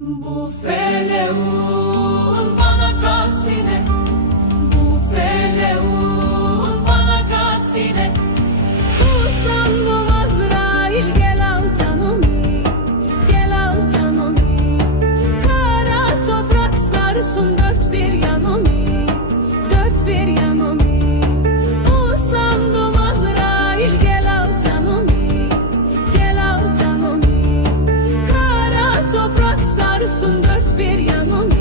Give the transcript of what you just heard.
Bu feleğun bana kastine, bu feleğun bana kastine. Sandım Azrail gel al canımı, gel al canımı. Kara toprak sarsın dört bir yanımı, dört bir yanımı. Sandım Azrail gel al canımı, gel al canımı. Kara toprak sarsın dört bir yanımı.